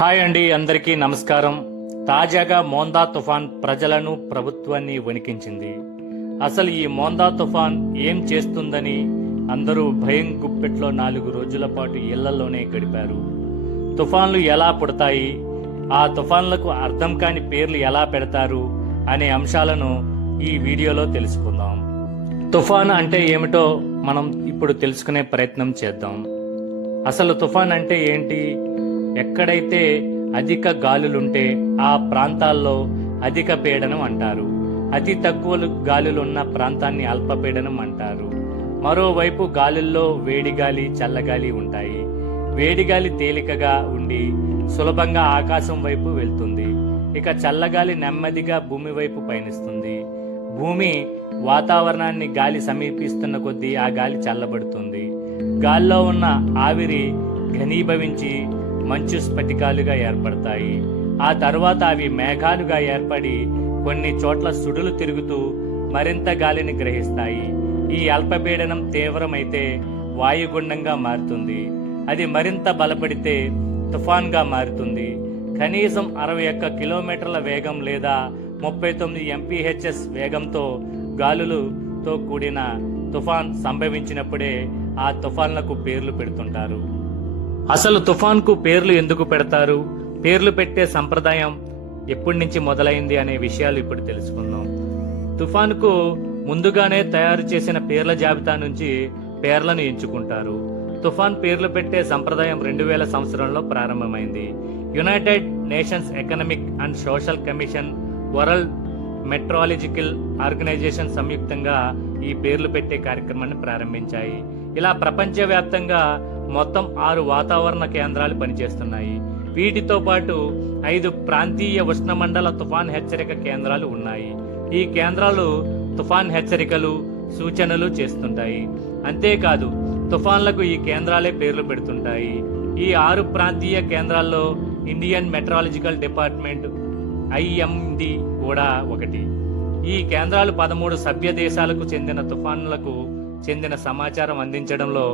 Hi అండి అందరికీ నమస్కారం. తాజాగా మోందా తుఫాన్ ప్రజలను ప్రభుత్వాన్ని వణికించింది. అసలు ఈ మోందా తుఫాన్ ఏం చేస్తుందని అందరూ భయం గుప్పెట్లో నాలుగు రోజుల పాటు ఇళ్ళలోనే గడిపారు. తుఫాన్లు ఎలా పుడతాయి? ఆ తుఫాన్లకు అర్థం కాని పేర్లు ఎలా పెడతారు? అనే అంశాలను ఈ వీడియోలో తెలుసుకుందాం. తుఫాన్ అంటే ఏమిటో మనం ఇప్పుడు తెలుసుకునే ప్రయత్నం చేద్దాం. అసలు తుఫాన్ అంటే ఏంటి? ఎక్కడైతే అధిక గాలులుంటే ఆ ప్రాంతాల్లో అధిక పీడనం అంటారు. అతి తక్కువ గాలులున్న ప్రాంతాన్ని అల్పపీడనం అంటారు. మరోవైపు గాలుల్లో వేడిగాలి చల్లగాలి ఉంటాయి. వేడిగాలి తేలికగా ఉండి సులభంగా ఆకాశం వైపు వెళ్తుంది. ఇక చల్లగాలి నెమ్మదిగా భూమి వైపు పయనిస్తుంది. భూమి వాతావరణాన్ని గాలి సమీపిస్తున్న కొద్దీ ఆ గాలి చల్లబడుతుంది. గాల్లో ఉన్న ఆవిరి ఘనీభవించి మంచు స్ఫటికాలుగా ఏర్పడతాయి. ఆ తర్వాత అవి మేఘాలుగా ఏర్పడి కొన్ని చోట్ల సుడులు తిరుగుతూ మరింత గాలిని గ్రహిస్తాయి. ఈ అల్పపీడనం తీవ్రమైతే వాయుగుండంగా మారుతుంది. అది మరింత బలపడితే తుఫాన్గా మారుతుంది. కనీసం అరవై ఒక్క కిలోమీటర్ల వేగం లేదా ముప్పై తొమ్మిది ఎంపీహెచ్ఎస్ వేగంతో గాలులతో కూడిన తుఫాన్ సంభవించినప్పుడే ఆ తుఫాన్లకు పేర్లు పెడుతుంటారు. అసలు తుఫాన్కు పేర్లు ఎందుకు పెడతారు? పేర్లు పెట్టే సంప్రదాయం ఎప్పటి నుంచి మొదలైంది అనే విషయాలు ఇప్పుడు తెలుసుకుందాం. తుఫాన్కు ముందుగానే తయారు చేసిన పేర్ల జాబితా నుంచి పేర్లను ఎంచుకుంటారు. తుఫాన్ పేర్లు పెట్టే సంప్రదాయం రెండు వేల సంవత్సరంలో ప్రారంభమైంది. United Nations economic and social commission world meteorological organization సంయుక్తంగా ఈ పేర్లు పెట్టే కార్యక్రమాన్ని ప్రారంభించాయి. ఇలా ప్రపంచవ్యాప్తంగా మొత్తం ఆరు వాతావరణ కేంద్రాలు పనిచేస్తున్నాయి. వీటితో పాటు ఐదు ప్రాంతీయ ఉష్ణమండల తుఫాన్ హెచ్చరిక కేంద్రాలు ఉన్నాయి. ఈ కేంద్రాలు తుఫాన్ హెచ్చరికలు సూచనలు చేస్తుంటాయి. అంతేకాదు తుఫాన్లకు ఈ కేంద్రాలే పేర్లు పెడుతుంటాయి. ఈ ఆరు ప్రాంతీయ కేంద్రాల్లో ఇండియన్ మెట్రాలజికల్ డిపార్ట్మెంట్ ఐఎండి కూడా ఒకటి. ఈ కేంద్రాలు పదమూడు సభ్య దేశాలకు చెందిన తుఫాన్లకు చెందిన సమాచారం అందించడంలో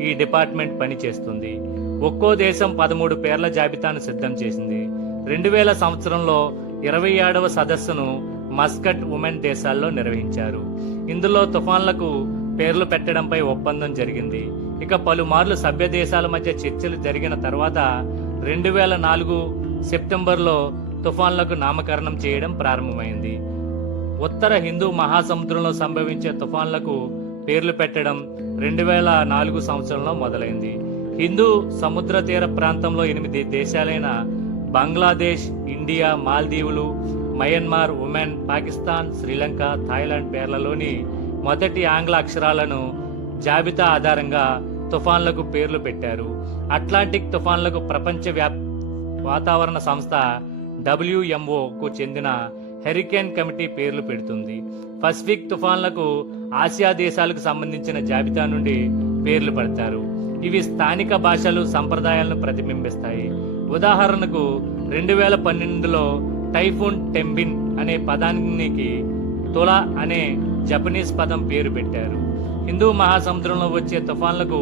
ఈ డిపార్ట్మెంట్ పనిచేస్తుంది ఒక్కో దేశం పదమూడు పేర్ల జాబితాను సిద్ధం చేసింది. రెండు వేల సంవత్సరంలో ఇరవై ఏడవ సదస్సును మస్కట్ ఉమెన్ దేశాల్లో నిర్వహించారు. ఇందులో తుఫాన్లకు పేర్లు పెట్టడంపై ఒప్పందం జరిగింది. ఇక పలుమార్లు సభ్య దేశాల మధ్య చర్చలు జరిగిన తర్వాత రెండు వేల నాలుగు సెప్టెంబర్లో తుఫాన్లకు నామకరణం చేయడం ప్రారంభమైంది. ఉత్తర హిందూ మహాసముద్రంలో సంభవించే తుఫాన్లకు పేర్లు పెట్టడం రెండు వేల నాలుగు సంవత్సరంలో మొదలైంది. హిందూ సముద్ర తీర ప్రాంతంలో ఎనిమిది దేశాలైన Bangladesh India మాల్దీవులు Myanmar Oman Pakistan Sri Lanka Thailand పేర్లలోని మొదటి ఆంగ్ల అక్షరాలను జాబితా ఆధారంగా తుఫాన్లకు పేర్లు పెట్టారు. అట్లాంటిక్ తుఫాన్లకు ప్రపంచ వ్యాప్ వాతావరణ సంస్థ డబ్ల్యూఎంఓకు చెందిన హెరికేన్ కమిటీ పేర్లు పెడుతుంది. పసిఫిక్ తుఫాన్లకు ఆసియా దేశాలకు సంబంధించిన జాబితా నుండి పేర్లు పెడతారు. ఇవి స్థానిక భాషలు సంప్రదాయాలను ప్రతిబింబిస్తాయి. ఉదాహరణకు రెండు వేల పన్నెండులో టైఫూన్ టెంబిన్ అనే పదానికి తులా అనే జపనీస్ పదం పేరు పెట్టారు. హిందూ మహాసముద్రంలో వచ్చే తుఫాన్లకు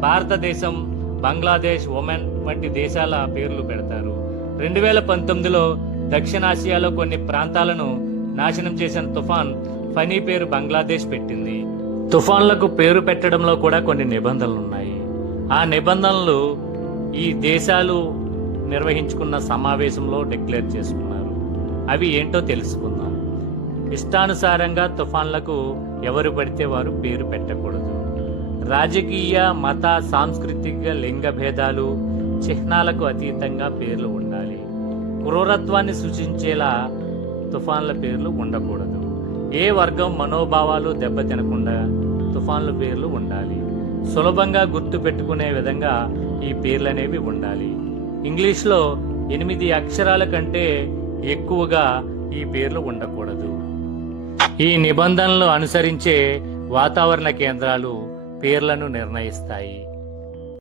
భారతదేశం బంగ్లాదేశ్ ఒమెన్ వంటి దేశాల పేర్లు పెడతారు. రెండు వేల పంతొమ్మిదిలో దక్షిణాసియాలో కొన్ని ప్రాంతాలను నాశనం చేసిన తుఫాన్ ఫనీ పేరు బంగ్లాదేశ్ పెట్టింది. తుఫాన్లకు పేరు పెట్టడంలో కూడా కొన్ని నిబంధనలు ఉన్నాయి ఆ నిబంధనలు ఈ దేశాలు నిర్వహించుకున్న సమావేశంలో డిక్లేర్ చేసుకున్నారు. అవి ఏంటో తెలుసుకుందాం. ఇష్టానుసారంగా తుఫాన్లకు ఎవరు పడితే వారు పేరు పెట్టకూడదు. రాజకీయ మత సాంస్కృతిక లింగ భేదాలు చిహ్నాలకు అతీతంగా పేర్లు ఉన్నాయి క్రూరత్వాన్ని సూచించేలా తుఫాన్ల పేర్లు ఉండకూడదు. ఏ వర్గం మనోభావాలు దెబ్బతినకుండా తుఫాన్ల పేర్లు ఉండాలి. సులభంగా గుర్తు పెట్టుకునే విధంగా ఈ పేర్లు అనేవి ఉండాలి. ఇంగ్లీష్లో ఎనిమిది అక్షరాల కంటే ఎక్కువగా ఈ పేర్లు ఉండకూడదు. ఈ నిబంధనలు అనుసరించే వాతావరణ కేంద్రాలు పేర్లను నిర్ణయిస్తాయి.